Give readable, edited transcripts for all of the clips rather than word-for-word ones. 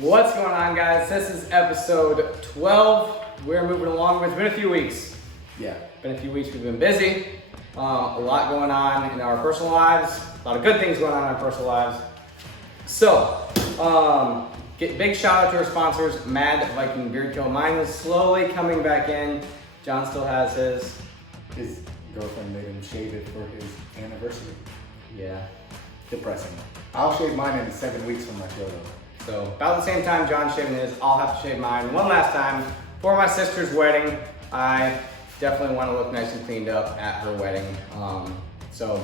What's going on, guys? This is episode 12. We're moving along. It's been a few weeks. Yeah. Been a few weeks. We've been busy. A lot going on in our personal lives. A lot of good things going on in our personal lives. So, big shout out to our sponsors, Mad Viking Beard Co. Mine is slowly coming back in. John still has his. His girlfriend made him shave it for his anniversary. Yeah. Depressing. I'll shave mine in 7 weeks from my show though. So about the same time John's shaving his, I'll have to shave mine one last time for my sister's wedding. I definitely want to look nice and cleaned up at her wedding. So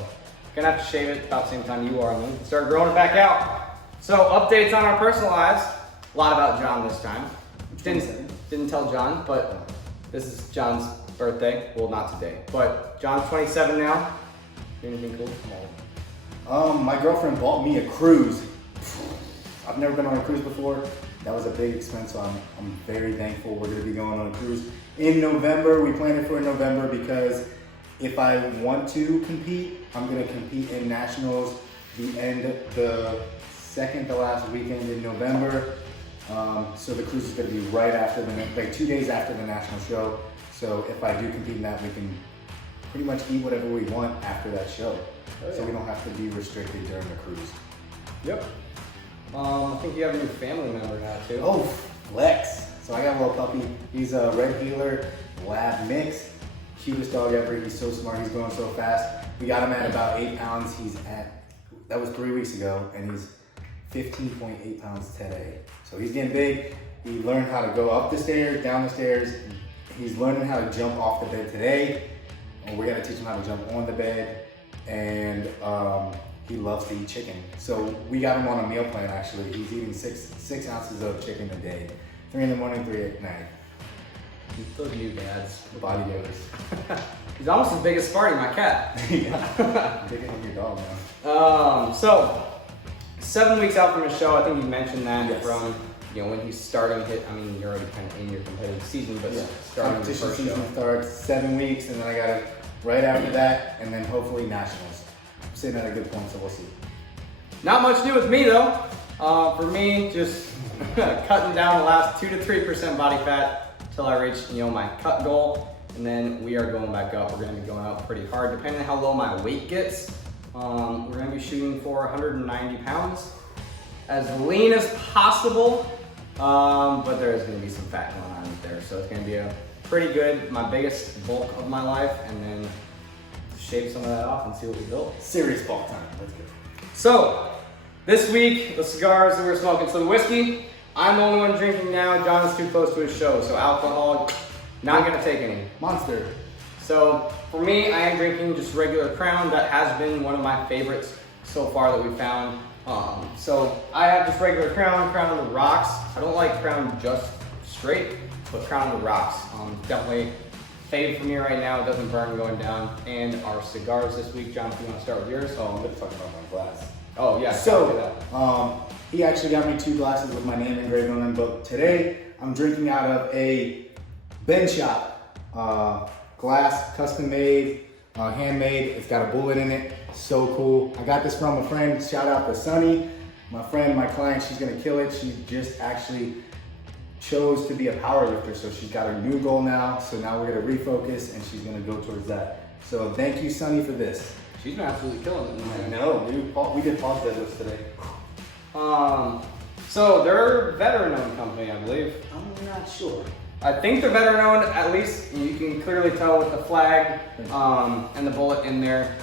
gonna have to shave it about the same time you are, and then start growing it back out. So updates on our personal lives. A lot about John this time. Didn't tell John, but this is John's birthday. Well, not today, but John's 27 now. Do anything cool? My girlfriend bought me a cruise. I've never been on a cruise before. That was a big expense, so I'm very thankful. We're gonna be going on a cruise in November. We planned it for November because if I want to compete, I'm gonna compete in nationals the second to last weekend in November. So the cruise is gonna be right after like 2 days after the national show. So if I do compete in that, we can pretty much eat whatever we want after that show. Oh, yeah. So we don't have to be restricted during the cruise. Yep. I think you have a new family member now too. Oh, Flex. So I got a little puppy. He's a Red Heeler Lab mix. Cutest dog ever. He's so smart. He's going so fast. We got him at about 8 pounds. That was 3 weeks ago, and he's 15.8 pounds today. So he's getting big. He learned how to go up the stairs, down the stairs. He's learning how to jump off the bed today. And we're gonna teach him how to jump on the bed. And he loves to eat chicken. So we got him on a meal plan actually. He's eating six ounces of chicken a day. 3 in the morning, 3 at night. Those new dads. Bodybuilders. He's almost as big as Sparty, my cat. Yeah. Bigger than your dog now. So 7 weeks out from his show. I think you mentioned that. Yes. From when he's starting hit. I mean, you're already kind of in your competitive season, but Yeah. starting the Competition first season show. starts 7 weeks, and then I got it right after that, and then hopefully nationals. I'm sitting at a good point, so we'll see. Not much new with me though. For me, just cutting down the last 2 to 3% body fat until I reach my cut goal, and then we are going back up. We're going to be going up pretty hard, depending on how low my weight gets. We're going to be shooting for 190 pounds, as lean as possible, but there is going to be some fat going on there, so it's going to be a pretty good, my biggest bulk of my life, and then shave some of that off and see what we built. Serious bulk time. Let's go. So, this week, the cigars that we're smoking. So the whiskey, I'm the only one drinking now. John's too close to his show, so alcohol, not gonna take any. Monster. So, for me, I am drinking just regular Crown. That has been one of my favorites so far that we found. So, I have just regular Crown on the rocks. I don't like Crown just straight, but Crown on the rocks. Definitely fave for me right now. It doesn't burn going down. And our cigars this week, John, if you want to start with yours. Oh, I'm gonna talk about my glass. Oh yeah. So, he actually got me 2 glasses with my name engraved on them, but today I'm drinking out of a Ben Shop glass, custom made, handmade. It's got a bullet in it. So cool. I got this from a friend. Shout out to Sunny, my friend, my client. She's gonna kill it. She just actually chose to be a power lifter, so she's got her new goal now. So now we're gonna refocus, and she's gonna go towards that. So thank you, Sunny, for this. She's been absolutely killing it. I know, we did pause deadlifts today. So they're a veteran-owned company, I believe. I'm not sure. I think they're veteran-owned. At least you can clearly tell with the flag and the bullet in there.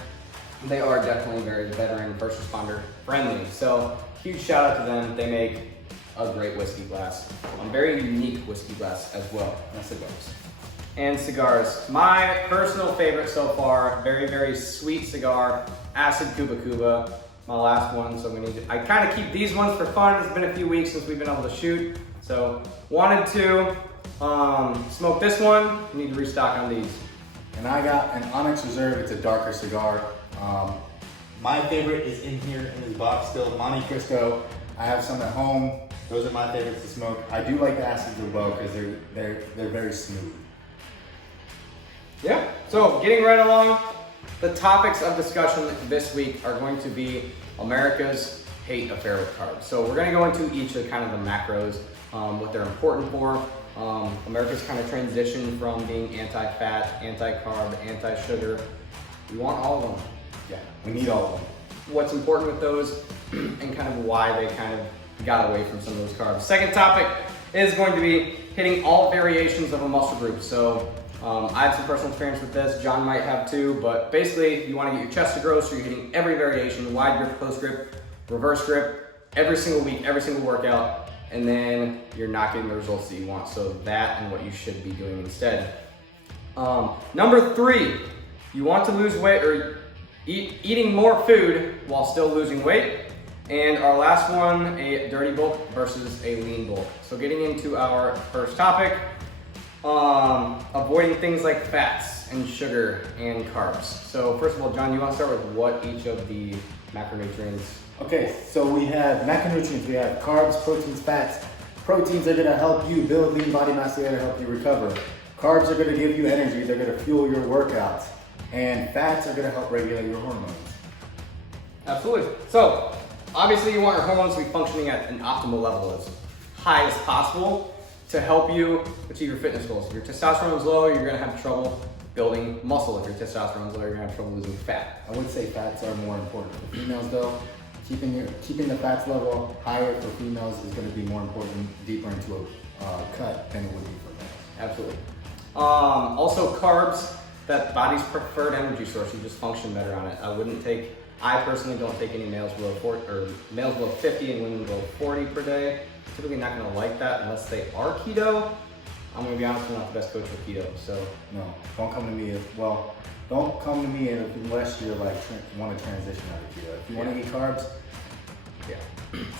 They are definitely very veteran, first responder friendly. So huge shout out to them. They make a great whiskey glass, a very unique whiskey glass as well. And cigars. My personal favorite so far, very, very sweet cigar, Acid Cuba Cuba, my last one. So I kind of keep these ones for fun. It's been a few weeks since we've been able to shoot. So wanted to smoke this one. Need to restock on these. And I got an Onyx Reserve. It's a darker cigar. My favorite is in here in this box still, Monte Cristo. I have some at home. Those are my favorites to smoke. I do like the acids as well because they're very smooth. Yeah, so getting right along, the topics of discussion this week are going to be America's hate affair with carbs. So we're gonna go into each of kind of the macros, what they're important for. America's kind of transitioned from being anti-fat, anti-carb, anti-sugar. We want all of them. Yeah, we need all of them. What's important with those and kind of why they kind of got away from some of those carbs. Second topic is going to be hitting all variations of a muscle group. So I have some personal experience with this. John might have too, but basically you want to get your chest to grow, so you're hitting every variation, wide grip, close grip, reverse grip, every single week, every single workout, and then you're not getting the results that you want. So that and what you should be doing instead. Number 3, you want to lose weight or eating more food while still losing weight. And our last one, a dirty bulk versus a lean bulk. So getting into our first topic, avoiding things like fats and sugar and carbs. So first of all, John, you want to start with what each of the macronutrients? Okay, so we have macronutrients, we have carbs, proteins, fats. Proteins are gonna help you build lean body mass, they're gonna help you recover. Carbs are gonna give you energy, they're gonna fuel your workouts. And fats are gonna help regulate your hormones. Absolutely. So obviously you want your hormones to be functioning at an optimal level, as high as possible, to help you achieve your fitness goals. If your testosterone is low, you're gonna have trouble building muscle. If your testosterone is low, you're gonna have trouble losing fat. I would say fats are more important for females though. Keeping the fats level higher for females is going to be more important, deeper into a cut than it would be for males. Absolutely. Also carbs, that body's preferred energy source. You just function better on it. I personally don't take any males below 40, or males below 50 and women below 40 per day. Typically not going to like that unless they are keto. I'm going to be honest, I'm not the best coach for keto, so. No, don't come to me. Don't come to me unless you're like want to transition out of keto. If you want to eat carbs, yeah.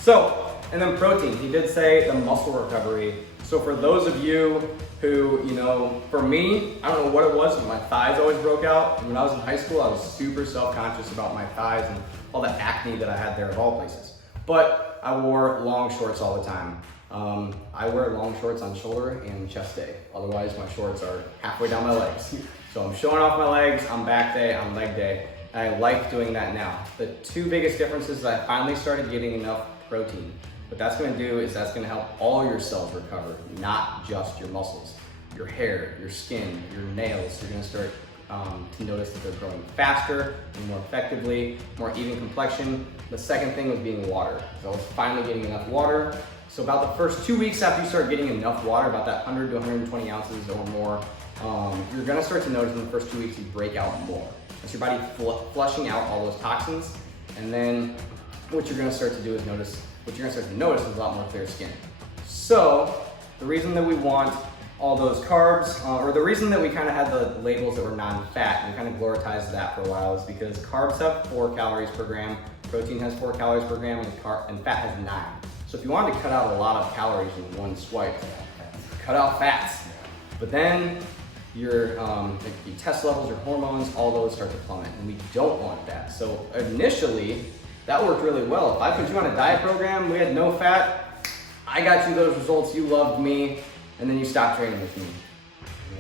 So, and then protein. He did say the muscle recovery. So for those of you who, for me, I don't know what it was, but my thighs always broke out. And when I was in high school, I was super self-conscious about my thighs and all the acne that I had there of all places. But I wore long shorts all the time. I wear long shorts on shoulder and chest day. Otherwise, my shorts are halfway down my legs. So I'm showing off my legs on back day, on leg day. And I like doing that now. The 2 biggest differences is I finally started getting enough protein. What that's gonna do is that's gonna help all your cells recover, not just your muscles. Your hair, your skin, your nails, you're gonna start to notice that they're growing faster and more effectively, more even complexion. The second thing was being water. So I was finally getting enough water. So about the first 2 weeks after you start getting enough water, about that 100 to 120 ounces or more, you're gonna start to notice in the first 2 weeks you break out more. That's your body flushing out all those toxins. And then what you're gonna start to notice is a lot more clear skin. So the reason that we want all those carbs, or the reason that we kind of had the labels that were non-fat, and kind of glorified that for a while, is because carbs have 4 calories per gram, protein has 4 calories per gram, and fat has 9. So if you wanted to cut out a lot of calories in one swipe, cut out fats. But then your test levels, your hormones, all those start to plummet, and we don't want that. So initially, that worked really well. If I put you on a diet program, we had no fat, I got you those results, you loved me, and then you stopped training with me.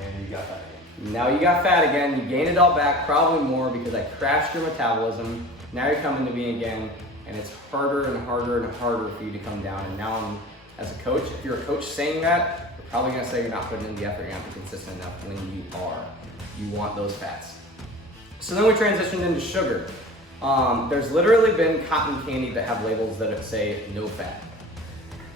and you got fat again. Now you got fat again, you gained it all back, probably more because I crashed your metabolism. Now you're coming to me again, and it's harder and harder and harder for you to come down. And now as a coach, if you're a coach saying that, you're probably gonna say you're not putting in the effort, you're not consistent enough when you are. You want those fats. So then we transitioned into sugar. There's literally been cotton candy that have labels that say no fat.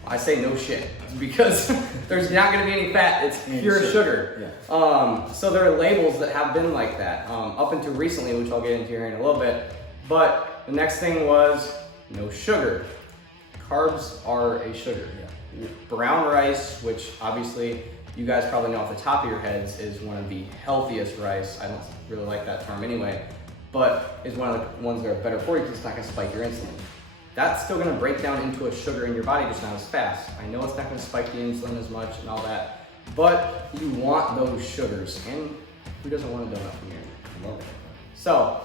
I say no shit because there's not gonna be any fat, it's pure sugar. Yeah. So there are labels that have been like that up until recently, which I'll get into here in a little bit. But the next thing was no sugar. Carbs are a sugar. Yeah. Brown rice, which obviously you guys probably know off the top of your heads is one of the healthiest rice. I don't really like that term anyway, but is one of the ones that are better for you because it's not gonna spike your insulin. That's still gonna break down into a sugar in your body, just not as fast. I know it's not gonna spike the insulin as much and all that, but you want those sugars, and who doesn't want a donut from here? So,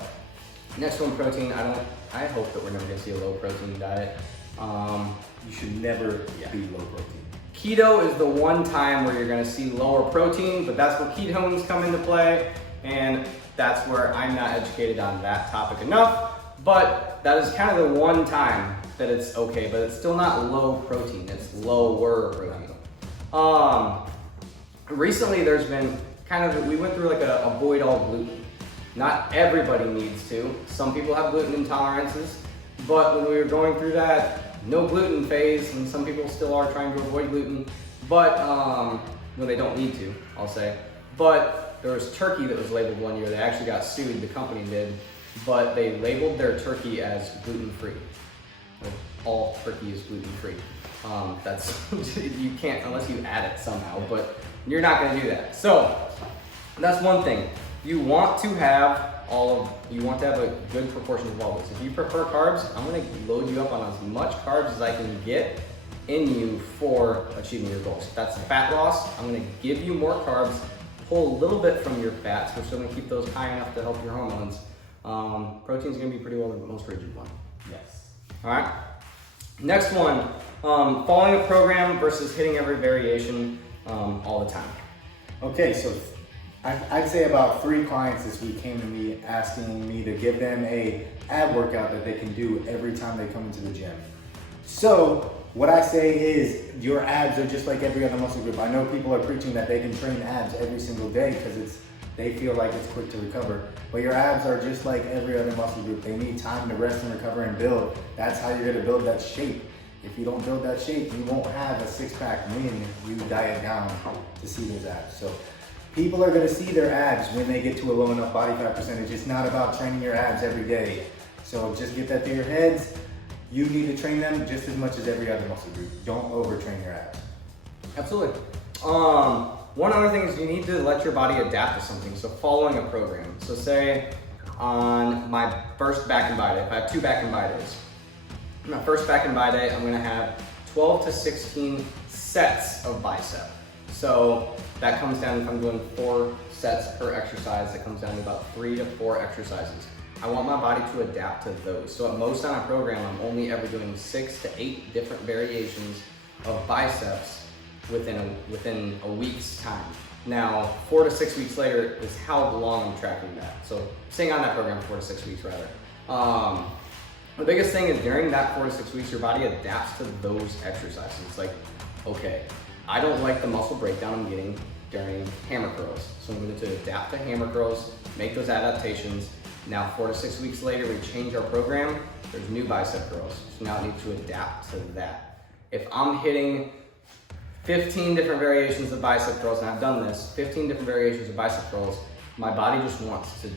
next one, protein. I hope that we're never gonna see a low protein diet. You should never be low protein. Keto is the one time where you're gonna see lower protein, but that's where ketones come into play, and that's where I'm not educated on that topic enough. but that is kind of the one time that it's okay, but it's still not low protein, it's lower protein. Recently there's been we went through like a avoid all gluten. Not everybody needs to. Some people have gluten intolerances, but when we were going through that no gluten phase, and some people still are trying to avoid gluten, but when they don't need to, I'll say. But there was turkey that was labeled one year. They actually got sued, the company did, but they labeled their turkey as gluten-free. Like, all turkey is gluten-free. That's you can't unless you add it somehow, but you're not going to do that. So that's one thing. You want to have a good proportion of all this. If you prefer carbs, I'm going to load you up on as much carbs as I can get in you for achieving your goals. If that's fat loss, I'm going to give you more carbs, pull a little bit from your fats. We're still going to keep those high enough to help your hormones. Protein's going to be pretty well the most rigid one. Yes. All right. Next one, following a program versus hitting every variation all the time. Okay, so I'd say about 3 clients this week came to me asking me to give them a ab workout that they can do every time they come into the gym. So what I say is your abs are just like every other muscle group. I know people are preaching that they can train abs every single day because they feel like it's quick to recover. But your abs are just like every other muscle group. They need time to rest and recover and build. That's how you're gonna build that shape. If you don't build that shape, you won't have a 6-pack when you diet down to see those abs. So people are gonna see their abs when they get to a low enough body fat percentage. It's not about training your abs every day. So just get that through your heads. You need to train them just as much as every other muscle group. Don't overtrain your abs. Absolutely. One other thing is you need to let your body adapt to something. So following a program. So say on my first back and bi day, if I have 2 back and bi days, my first back and bi day, I'm gonna have 12 to 16 sets of bicep. So that comes down, if I'm doing 4 sets per exercise, that comes down to about 3 to 4 exercises. I want my body to adapt to those. So at most on a program, I'm only ever doing 6 to 8 different variations of biceps within a week's time. Now, 4 to 6 weeks later is how long I'm tracking that. So staying on that program for 4 to 6 weeks rather. The biggest thing is during that 4 to 6 weeks, your body adapts to those exercises. It's like, okay, I don't like the muscle breakdown I'm getting during hammer curls. So I'm going to adapt to hammer curls, make those adaptations. Now 4 to 6 weeks later, we change our program, there's new bicep curls. So now I need to adapt to that. If I'm hitting 15 different variations of bicep curls, and I've done this, 15 different variations of bicep curls, my body just wants to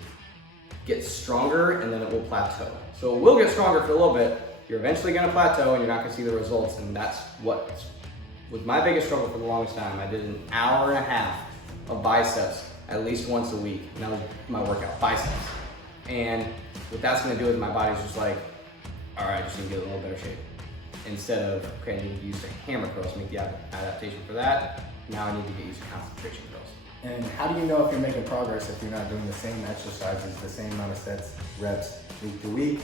get stronger and then it will plateau. So it will get stronger for a little bit, you're eventually gonna plateau and you're not gonna see the results, and that's what was my biggest struggle for the longest time. I did an hour and a half of biceps at least once a week, and that was my workout, biceps. And what that's gonna do is my body's just like, all right, I just need to get a little better shape. Instead of, okay, I need to use the hammer curls to make the adaptation for that. Now I need to get used to concentration curls. And how do you know if you're making progress if you're not doing the same exercises, the same amount of sets, reps, week to week?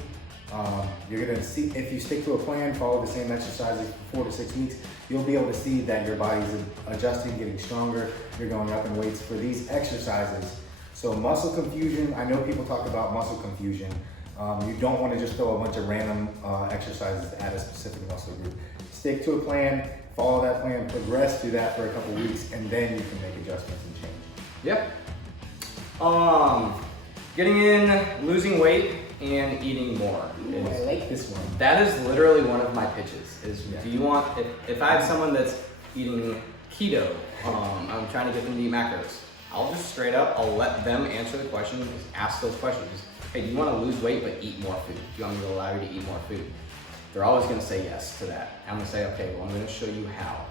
You're gonna see, if you stick to a plan, follow the same exercises for 4 to 6 weeks, you'll be able to see that your body's adjusting, getting stronger, you're going up in weights for these exercises. So muscle confusion, I know people talk about muscle confusion. You don't want to just throw a bunch of random exercises at a specific muscle group. Stick to a plan, follow that plan, progress through that for a couple weeks, and then you can make adjustments and change. Yep. Getting in, losing weight, and eating more. Ooh, I like this one. That is literally one of my pitches. Yeah. Do you want, if I have someone that's eating keto, I'm trying to get them to eat macros, I'll just straight up, I'll let them answer the question, just ask those questions. Hey, do you want to lose weight but eat more food? Do you want me to allow you to eat more food? They're always going to say yes to that. I'm going to say, okay, well, I'm going to show you how.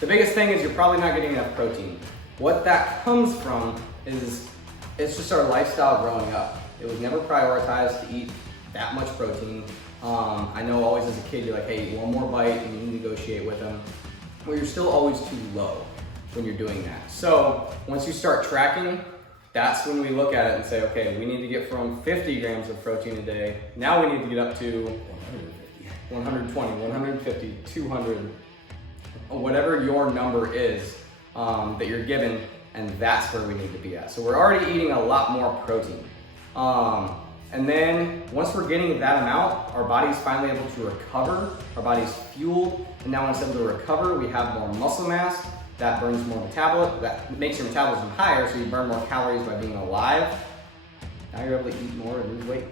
The biggest thing is you're probably not getting enough protein. What that comes from is it's just our lifestyle growing up. It was never prioritized to eat that much protein. I know always as a kid, you're like, hey, eat one more bite and you negotiate with them. Well, you're still always too low when you're doing that. So once you start tracking, that's when we look at it and say, okay, we need to get from 50 grams of protein a day. Now we need to get up to 120, 150, 200, whatever your number is that you're given, and that's where we need to be at. So we're already eating a lot more protein. And then once we're getting that amount, our body's finally able to recover, our body's fueled, and now when it's able to recover, we have more muscle mass, that burns more metabolism, that makes your metabolism higher, so you burn more calories by being alive. Now you're able to eat more and lose weight.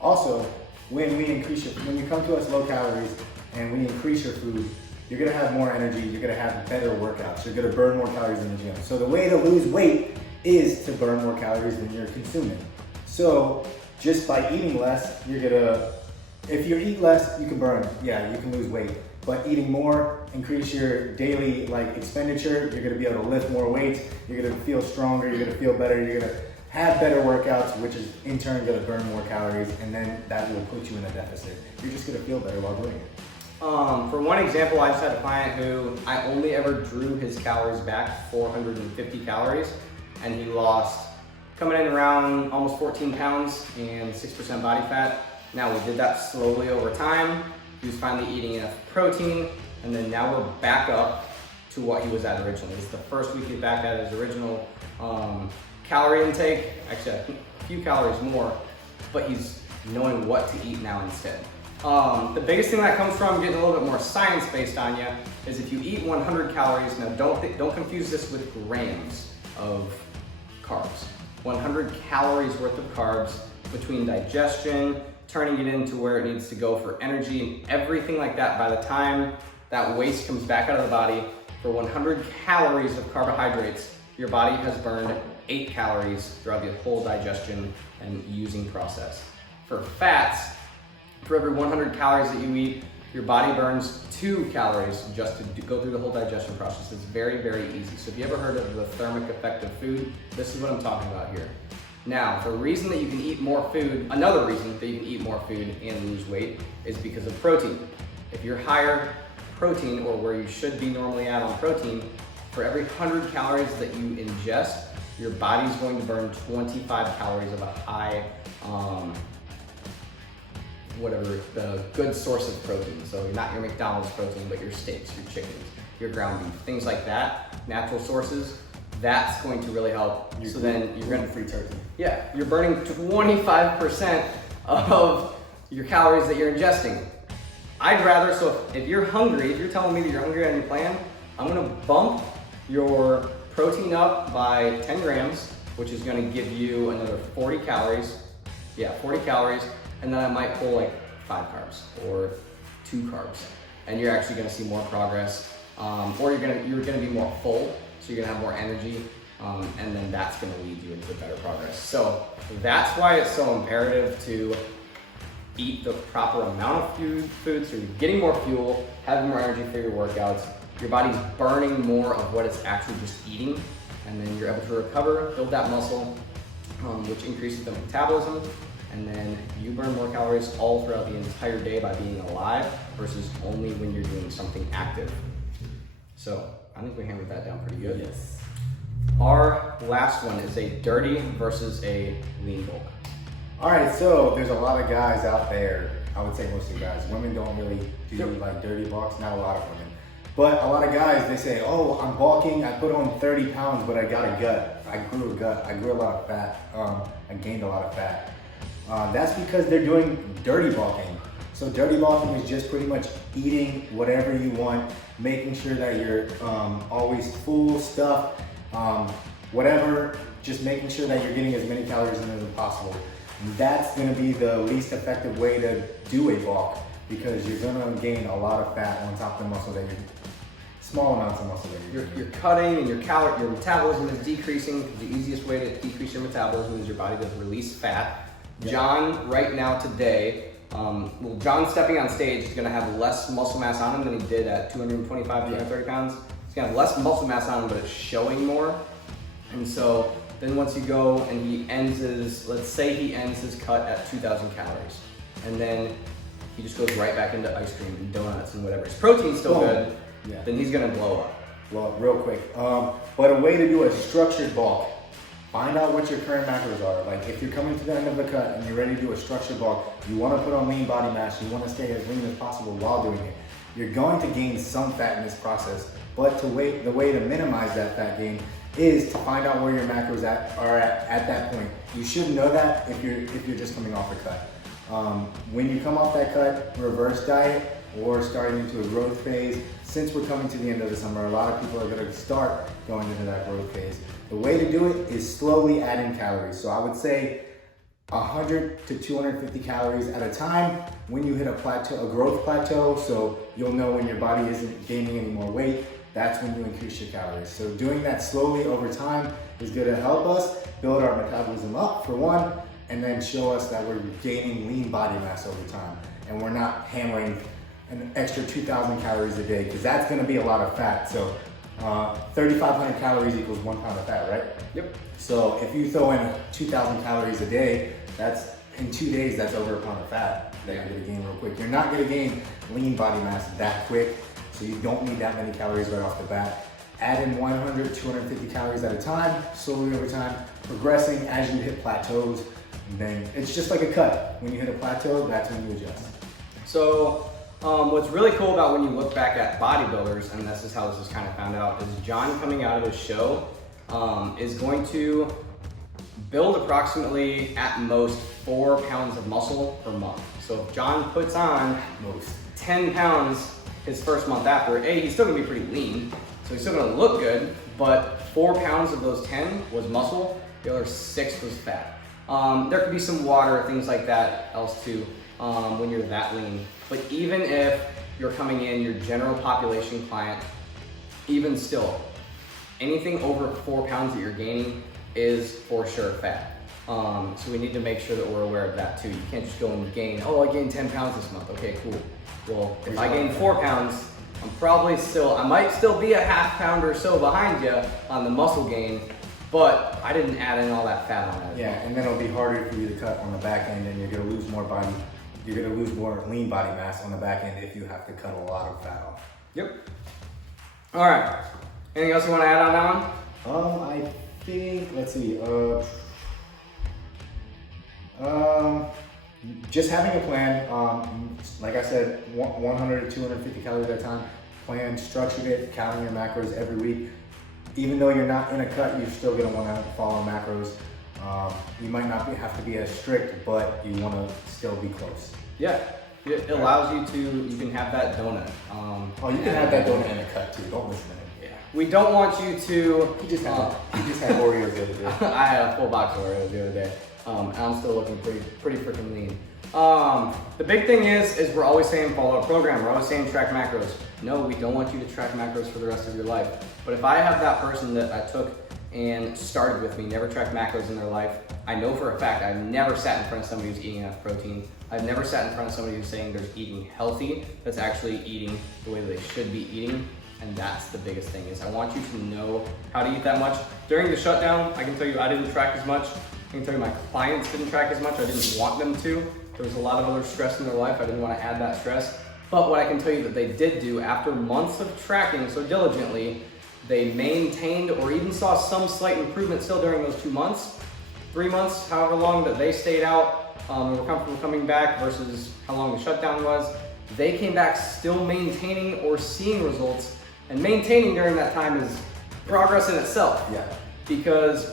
Also, when you come to us low calories and we increase your food, you're gonna have more energy, you're gonna have better workouts, you're gonna burn more calories in the gym. So the way to lose weight is to burn more calories than you're consuming. So just by eating less, if you eat less, you can burn, you can lose weight. But eating more, increase your daily expenditure, you're gonna be able to lift more weights, you're gonna feel stronger, you're gonna feel better, you're gonna have better workouts, which is in turn gonna burn more calories, and then that will put you in a deficit. You're just gonna feel better while doing it. For one example, I just had a client who I only ever drew his calories back 450 calories, and he lost coming in around almost 14 pounds and 6% body fat. Now we did that slowly over time. He was finally eating enough protein, and then now we're back up to what he was at originally. This is the first week he's back at his original calorie intake, actually a few calories more, but he's knowing what to eat now instead. The biggest thing that comes from getting a little bit more science based on you is if you eat 100 calories, now don't confuse this with grams of carbs. 100 calories worth of carbs between digestion, turning it into where it needs to go for energy and everything like that. By the time that waste comes back out of the body, for 100 calories of carbohydrates, your body has burned 8 calories throughout the whole digestion and using process. For fats, for every 100 calories that you eat, your body burns 2 calories just to go through the whole digestion process. It's very, very easy. So if you ever heard of the thermic effect of food, this is what I'm talking about here. Now, the reason that you can eat more food, another reason that you can eat more food and lose weight is because of protein. If you're higher protein, or where you should be normally at on protein, for every 100 calories that you ingest, your body's going to burn 25 calories of a high, whatever, the good source of protein. So not your McDonald's protein, but your steaks, your chickens, your ground beef, things like that, natural sources. That's going to really help. So then you're gonna free turkey. Yeah, you're burning 25% of your calories that you're ingesting. I'd rather, so if you're hungry, if you're telling me that you're hungry on your plan, I'm gonna bump your protein up by 10 grams, which is gonna give you another 40 calories. Yeah, 40 calories, and then I might pull like 5 carbs or 2 carbs, and you're actually gonna see more progress, or you're gonna be more full, so you're gonna have more energy, and then that's gonna lead you into better progress. So that's why it's so imperative to eat the proper amount of food, so you're getting more fuel, having more energy for your workouts, your body's burning more of what it's actually just eating, and then you're able to recover, build that muscle, which increases the metabolism, and then you burn more calories all throughout the entire day by being alive versus only when you're doing something active. So I think we hammered that down pretty good. Yes. Our last one is a dirty versus a lean bulk. All right, so there's a lot of guys out there, I would say mostly guys. Women don't really do like dirty bulks, not a lot of women. But a lot of guys, they say, oh, I'm bulking, I put on 30 pounds, but I got a gut. I grew a gut, I grew a lot of fat, I gained a lot of fat. That's because they're doing dirty bulking. So dirty bulking is just pretty much eating whatever you want, making sure that you're always full, stuffed, whatever, just making sure that you're getting as many calories in as possible. And that's gonna be the least effective way to do a bulk, because you're gonna gain a lot of fat on top of the muscle that you're, small amounts of muscle that you're cutting, and your metabolism is decreasing. The easiest way to decrease your metabolism is your body does release fat. Yep. John, right now today, John stepping on stage is gonna have less muscle mass on him than he did at 225, 230 pounds. He's gonna have less muscle mass on him, but it's showing more. And so then once you go and he ends let's say he ends his cut at 2,000 calories. And then he just goes right back into ice cream and donuts and whatever. His protein's still good, then he's gonna blow up. Blow up real quick. But a way to do a structured bulk, find out what your current macros are. Like if you're coming to the end of the cut and you're ready to do a structured bulk, you wanna put on lean body mass, you wanna stay as lean as possible while doing it. You're going to gain some fat in this process, but the way to minimize that fat gain is to find out where your macros are at that point. You should know that if you're just coming off a cut. When you come off that cut, reverse diet or starting into a growth phase, since we're coming to the end of the summer, a lot of people are going to start going into that growth phase. The way to do it is slowly add in calories. So I would say 100 to 250 calories at a time when you hit a plateau, a growth plateau, so you'll know when your body isn't gaining any more weight. That's when you increase your calories. So doing that slowly over time is going to help us build our metabolism up for one, and then show us that we're gaining lean body mass over time. And we're not hammering an extra 2,000 calories a day, because that's going to be a lot of fat. So 3,500 calories equals 1 pound of fat, right? Yep. So if you throw in 2,000 calories a day, that's in 2 days, that's over a pound of fat that you're going to gain real quick. You're not going to gain lean body mass that quick. So you don't need that many calories right off the bat. Add in 100, 250 calories at a time, slowly over time, progressing as you hit plateaus. And then it's just like a cut. When you hit a plateau, that's when you adjust. So what's really cool about when you look back at bodybuilders, and this is how this is kind of found out, is John coming out of his show is going to build approximately at most 4 pounds of muscle per month. So if John puts on Most. 10 pounds his first month after, he's still gonna be pretty lean, so he's still gonna look good, but 4 pounds of those 10 was muscle, the other 6 was fat. There could be some water, things like that else too, when you're that lean. But even if you're coming in, your general population client, even still, anything over 4 pounds that you're gaining is for sure fat. So we need to make sure that we're aware of that too. You can't just go and gain, I gained 10 pounds this month, okay, cool. Well, if I gain 4 pounds, I might still be a half pound or so behind you on the muscle gain, but I didn't add in all that fat on it. Yeah, and then it'll be harder for you to cut on the back end, and you're gonna lose more lean body mass on the back end if you have to cut a lot of fat off. Yep. All right. Anything else you want to add on that one? I think, let's see, just having a plan, like I said, 100 to 250 calories at a time, plan, structured it, counting your macros every week. Even though you're not in a cut, you're still gonna wanna follow macros. You might not have to be as strict, but you wanna still be close. Yeah. It allows you can have that donut. You can have that donut in a cut too, don't listen to him. Yeah. We don't want you to... He just had Oreos the other day. I had a full box of Oreos the other day. And I'm still looking pretty freaking lean. The big thing is we're always saying follow a program. We're always saying track macros. No, we don't want you to track macros for the rest of your life. But if I have that person that I took and started with me, never tracked macros in their life, I know for a fact I've never sat in front of somebody who's eating enough protein. I've never sat in front of somebody who's saying they're eating healthy, that's actually eating the way they should be eating. And that's the biggest thing, is I want you to know how to eat that much. During the shutdown, I can tell you I didn't track as much. I can tell you my clients didn't track as much. I didn't want them to. There was a lot of other stress in their life. I didn't want to add that stress. But what I can tell you that they did do after months of tracking so diligently, they maintained or even saw some slight improvement still during those 2 months, 3 months, however long that they stayed out and were comfortable coming back versus how long the shutdown was. They came back still maintaining or seeing results, and maintaining during that time is progress in itself. Yeah. Because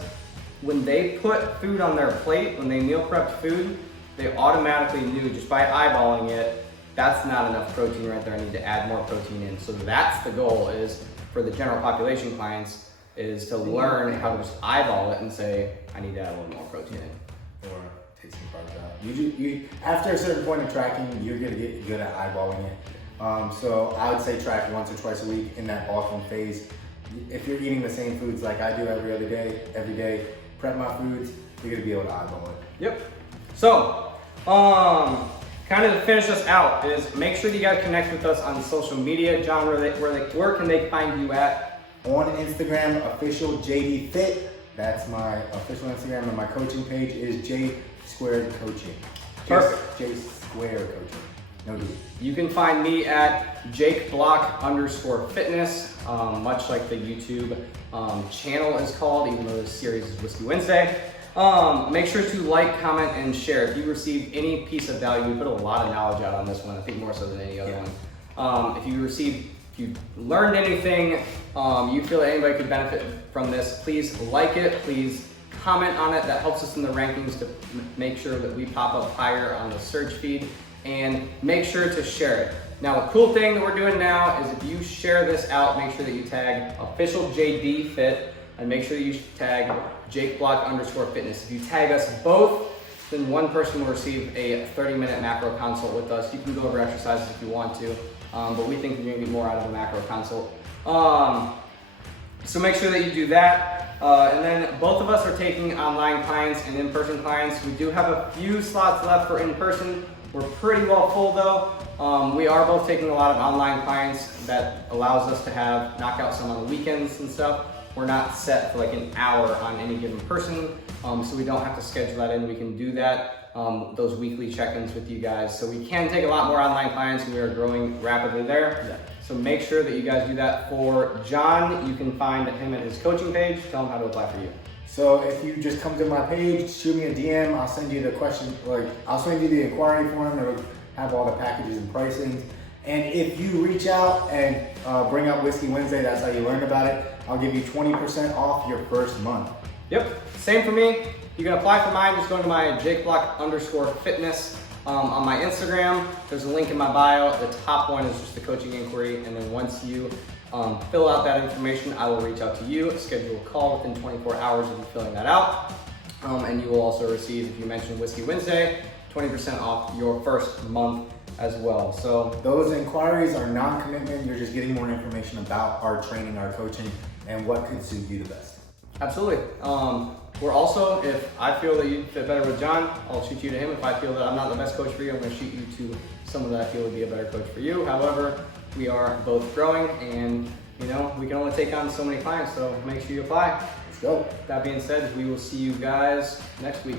when they put food on their plate, when they meal prepped food, they automatically knew just by eyeballing it, that's not enough protein right there. I need to add more protein in. So that's the goal, is for the general population clients, is to learn how to just eyeball it and say, I need to add a little more protein in. Or take some carbs out. You after a certain point of tracking, you're gonna get good at eyeballing it. So I would say track once or twice a week in that bulking phase. If you're eating the same foods like I do every day, prep my foods, you're gonna be able to eyeball it. Yep. So, kind of to finish us out is make sure you guys connect with us on social media. John, where can they find you at? On Instagram, official JD Fit. That's my official Instagram, and my coaching page is J Squared Coaching. Perfect. J Squared Coaching. No D. You can find me at JakeBlock_fitness, much like the YouTube channel is called, even though this series is Whiskey Wednesday. Make sure to like, comment, and share. If you received any piece of value, we put a lot of knowledge out on this one, I think more so than any other one. If you you learned anything, you feel that anybody could benefit from this, please like it, please comment on it. That helps us in the rankings to make sure that we pop up higher on the search feed, and make sure to share it. Now, the cool thing that we're doing now is if you share this out, make sure that you tag official JD Fit, and make sure that you tag JakeBlock_fitness. If you tag us both, then one person will receive a 30-minute macro consult with us. You can go over exercises if you want to, but we think you're gonna get more out of a macro consult. So make sure that you do that. And then both of us are taking online clients and in-person clients. We do have a few slots left for in-person. We're pretty well full though. We are both taking a lot of online clients that allows us to knock out some on the weekends and stuff. We're not set for like an hour on any given person, so we don't have to schedule that in. We can do that, those weekly check-ins with you guys. So we can take a lot more online clients, and we are growing rapidly there. Yeah. So make sure that you guys do that. For John, you can find him at his coaching page. Tell him how to apply for you. So if you just come to my page, shoot me a DM, I'll send you the question, I'll send you the inquiry form that'll have all the packages and pricing. And if you reach out and bring up Whiskey Wednesday, that's how you learn about it, I'll give you 20% off your first month. Yep, same for me. You can apply for mine, just go to my JakeBlock_fitness on my Instagram. There's a link in my bio. The top one is just the coaching inquiry, and then once you fill out that information, I will reach out to you, schedule a call within 24 hours of you filling that out. And you will also receive, if you mention Whiskey Wednesday, 20% off your first month as well. So those inquiries are non-commitment. You're just getting more information about our training, our coaching, and what could suit you the best. Absolutely. We're also, if I feel that you fit better with John, I'll shoot you to him. If I feel that I'm not the best coach for you, I'm going to shoot you to someone that I feel would be a better coach for you. However, we are both growing, and we can only take on so many clients, so make sure you apply. Let's go. That being said, we will see you guys next week.